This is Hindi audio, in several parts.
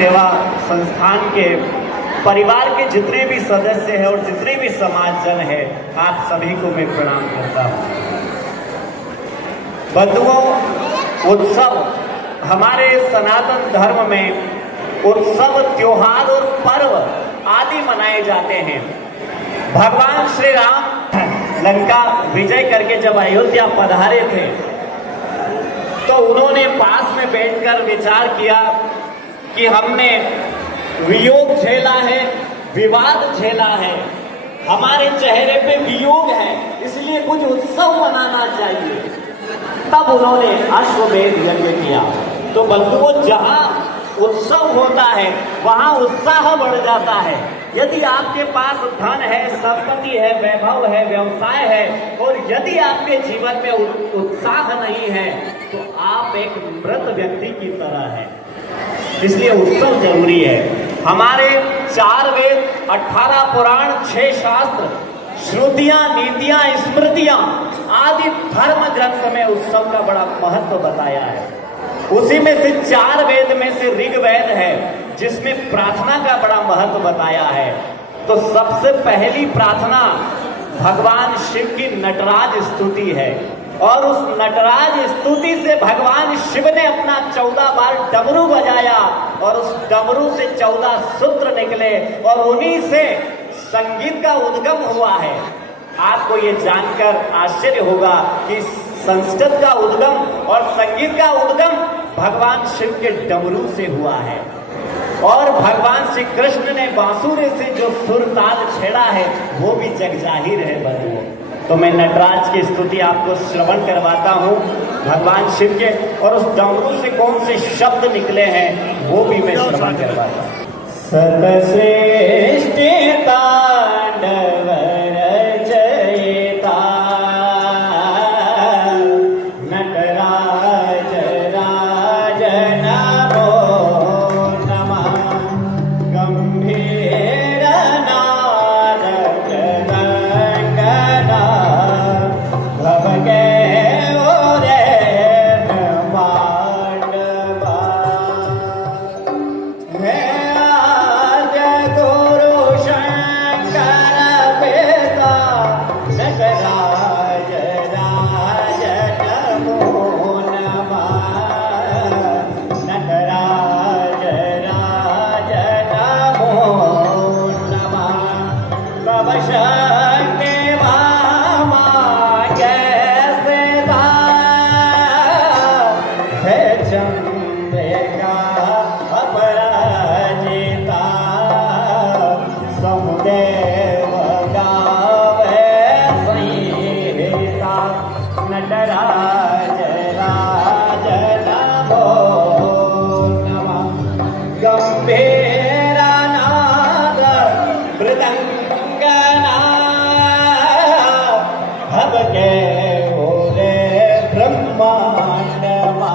सेवा संस्थान के परिवार के जितने भी सदस्य हैं और जितने भी समाजजन है, आप सभी को मैं प्रणाम करता हूँ। बंधुओं, उत्सव हमारे सनातन धर्म में उत्सव, त्योहार और पर्व आदि मनाए जाते हैं। भगवान श्री राम लंका विजय करके जब अयोध्या पधारे थे तो उन्होंने पास में बैठकर विचार किया कि हमने वियोग झेला है, विवाद झेला है, हमारे चेहरे पे वियोग है, इसलिए कुछ उत्सव मनाना चाहिए। तब उन्होंने अश्वमेध यज्ञ किया। तो बंधुओं, जहां उत्सव होता है वहां उत्साह बढ़ जाता है। यदि आपके पास धन है, संपत्ति है, वैभव है, व्यवसाय है और यदि आपके जीवन में उत्साह नहीं है तो आप एक मृत व्यक्ति की तरह हैं। इसलिए उत्सव जरूरी है। हमारे 4 वेद, 18 पुराण, 6 शास्त्र, श्रुतियां, नीतियां, स्मृतियां आदि धर्म ग्रंथ में उत्सव का बड़ा महत्व बताया है। उसी में से 4 वेद में से ऋग्वेद है जिसमें प्रार्थना का बड़ा महत्व बताया है। तो सबसे पहली प्रार्थना भगवान शिव की नटराज स्तुति है और उस नटराज स्तुति से भगवान शिव ने अपना 14 बार डमरू बजाया और उस डमरू से 14 सूत्र निकले और उन्हीं से संगीत का उद्गम हुआ है। आपको ये जानकर आश्चर्य होगा कि संस्कृत का उद्गम और संगीत का उद्गम भगवान शिव के डमरू से हुआ है और भगवान श्री कृष्ण ने बांसुरी से जो सुर ताल छेड़ा है वो भी जगजाहिर है बंधुओं। तो मैं नटराज की स्तुति आपको श्रवण करवाता हूँ भगवान शिव के, और उस डमरू से कौन से शब्द निकले हैं वो भी मैं श्रवण करवाता हूँ। सतश्रेष्ठ तांडव रचयिता नटराज राज नमो नमः। गंभीर नाद गंगना भव गए ओरे ब्रह्मांडवा।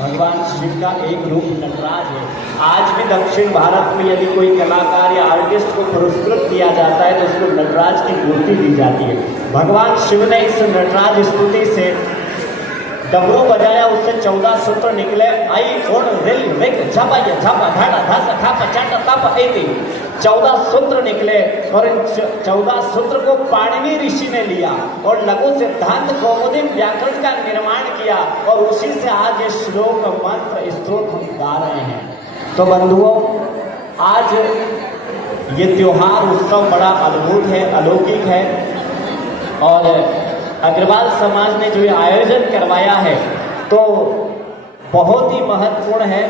भगवान शिव का एक रूप नटराज है। आज भी दक्षिण भारत में यदि कोई कलाकार या आर्टिस्ट को पुरस्कृत किया जाता है तो उसको नटराज की मूर्ति दी जाती है। भगवान शिव ने इस नटराज स्तुति से डमरू बजाया, उससे 14 सूत्र निकले। आई ओण रिल रिक झपा ये झपा धाड़ा धस खापा चाटा तप ऐति 14 सूत्र निकले और इन 14 सूत्र को पाणिनि ऋषि ने लिया और लघु सिद्धांत कौमुदी व्याकरण का निर्माण किया और उसी से आज ये श्लोक, मंत्र, स्तोत्र हम गा रहे हैं। तो बंधुओं, आज ये त्योहार उत्सव बड़ा अद्भुत है, अलौकिक है और अग्रवाल समाज ने जो ये आयोजन करवाया है तो बहुत ही महत्वपूर्ण है।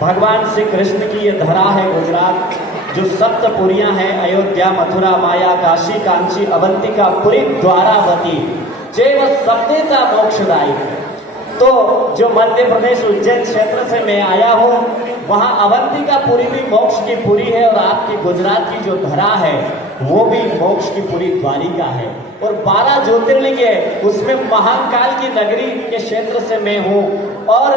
भगवान श्री कृष्ण की ये धरा है गुजरात, जो सप्तपुरियां हैं, अयोध्या, मथुरा, माया, काशी, कांची, अवंतिका, पुरी, द्वारावती, जैव सप्तेता मोक्षदायी। तो जो मध्य प्रदेश उज्जैन क्षेत्र से मैं आया हूँ वहाँ अवंतिका पुरी भी मोक्ष की पुरी है और आपकी गुजरात की जो धरा है वो भी मोक्ष की पुरी द्वारिका है। और 12 ज्योतिर्लिंग है, उसमें महाकाल की नगरी के क्षेत्र से मैं हूँ और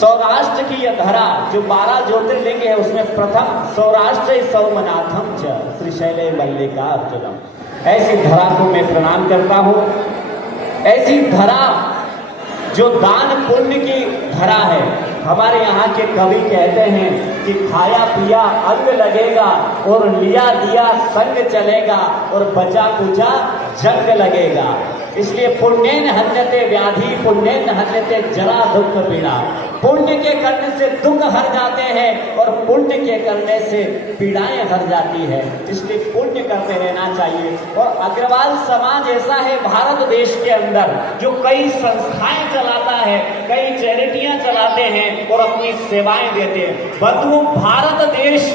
सौराष्ट्र की यह धरा जो 12 ज्योतिर्लिंग है उसमें प्रथम सौराष्ट्र सोमनाथम च श्रीशैले मल्लिकार्जुनम। ऐसी धरा को मैं प्रणाम करता हूँ। ऐसी धरा जो दान पुण्य की धरा है। हमारे यहाँ के कवि कहते हैं कि खाया पिया अंग लगेगा और लिया दिया संग चलेगा और बचा कुचा जंग लगेगा। इसलिए पुण्येन हन्यते व्याधि पुण्येन हन्यते जरा दुख पीड़ा। पुण्य के करने से दुख हर जाते हैं और पुण्य के करने से पीड़ाएं हर जाती है। इसलिए पुण्य करते रहना चाहिए। और अग्रवाल समाज ऐसा है भारत देश के अंदर जो कई संस्थाएं चलाता है, कई चैरिटियां चलाते हैं और अपनी सेवाएं देते हैं। बंधुओं, भारत देश